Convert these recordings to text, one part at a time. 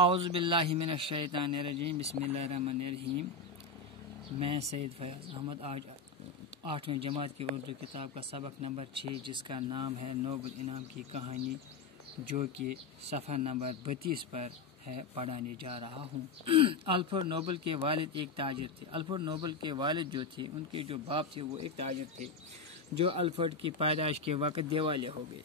اعوذ باللہ من الشیطان الرجیم بسم اللہ الرحمن الرحیم۔ میں سید فیاض احمد آج 8ویں جماعت کی اردو کتاب کا سبق نمبر 6 جس کا نام ہے نوبل انعام کی کہانی، جو کہ صفحہ نمبر 32 پر ہے، پڑھانے جا رہا ہوں۔ الفریڈ نوبل کے والد ایک تاجر تھے۔ الفریڈ نوبل کے والد جو تھے، ان کے جو باپ تھے وہ ایک تاجر تھے، جو الفریڈ کی پیدائش کے وقت دیوالیہ ہو گئے۔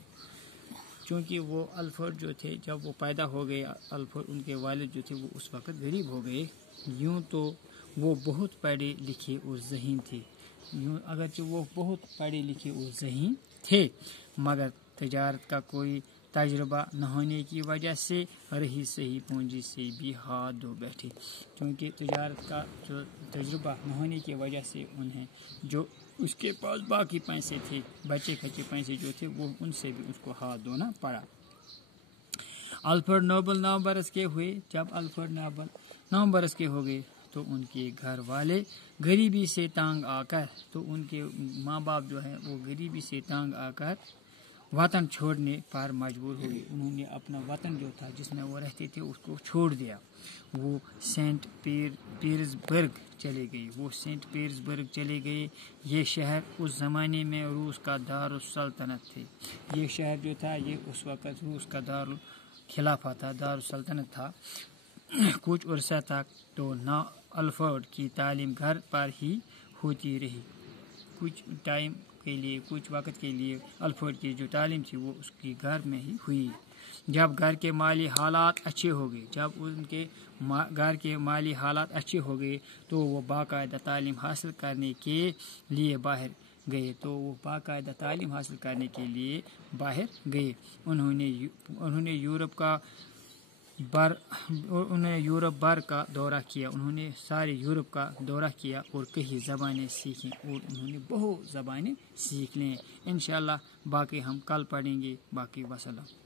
چونکہ وہ الفریڈ جو تھے، جب وہ پیدا ہو گئے، الفریڈ ان کے والد جو تھے وہ اس وقت غریب ہو گئے۔ یوں تو وہ بہت پڑھے لکھے اور ذہین تھے، اگرچہ وہ بہت پڑھے لکھے اور ذہین تھے، مگر تجارت کا کوئی تجربہ نہ ہونے کی وجہ سے رہی صحیح پونجی سے بھی ہاتھ دھو بیٹھے۔ کیونکہ تجارت کا جو تجربہ نہ ہونے کی وجہ سے انہیں جو اس کے پاس باقی پیسے تھے، بچے کچے پیسے جو تھے، وہ ان سے بھی اس کو ہاتھ دھونا پڑا۔ الفریڈ نوبل 9 برس کے ہوئے۔ جب الفریڈ نوبل 9 برس کے ہو گئے تو ان کے گھر والے غریبی سے تانگ آ کر، تو ان کے ماں باپ جو ہے وہ غریبی سے تانگ آ کر وطن چھوڑنے پر مجبور ہو گئے۔ انہوں نے اپنا وطن جو تھا جس میں وہ رہتے تھے اس کو چھوڑ دیا۔ وہ سینٹ پیٹرزبرگ چلے گئے۔ یہ شہر اس زمانے میں روس کا دارالسلطنت تھے۔ یہ شہر جو تھا یہ اس وقت روس کا دارالخلافہ تھا، دارالسلطنت تھا۔ کچھ عرصہ تک تو الفریڈ کی تعلیم گھر پر ہی ہوتی رہی۔ کچھ وقت کے لیے الفریڈ کی جو تعلیم تھی وہ اس کی گھر میں ہی ہوئی۔ جب گھر کے مالی حالات اچھے ہو گئے تو وہ باقاعدہ تعلیم حاصل کرنے کے لیے باہر گئے۔ انہوں نے یورپ بھر کا دورہ کیا۔ انہوں نے سارے یورپ کا دورہ کیا اور کئی زبانیں سیکھیں، اور انہوں نے بہت زبانیں سیکھ لیں۔ انشاءاللہ باقی ہم کل پڑھیں گے۔ باقی وسلام۔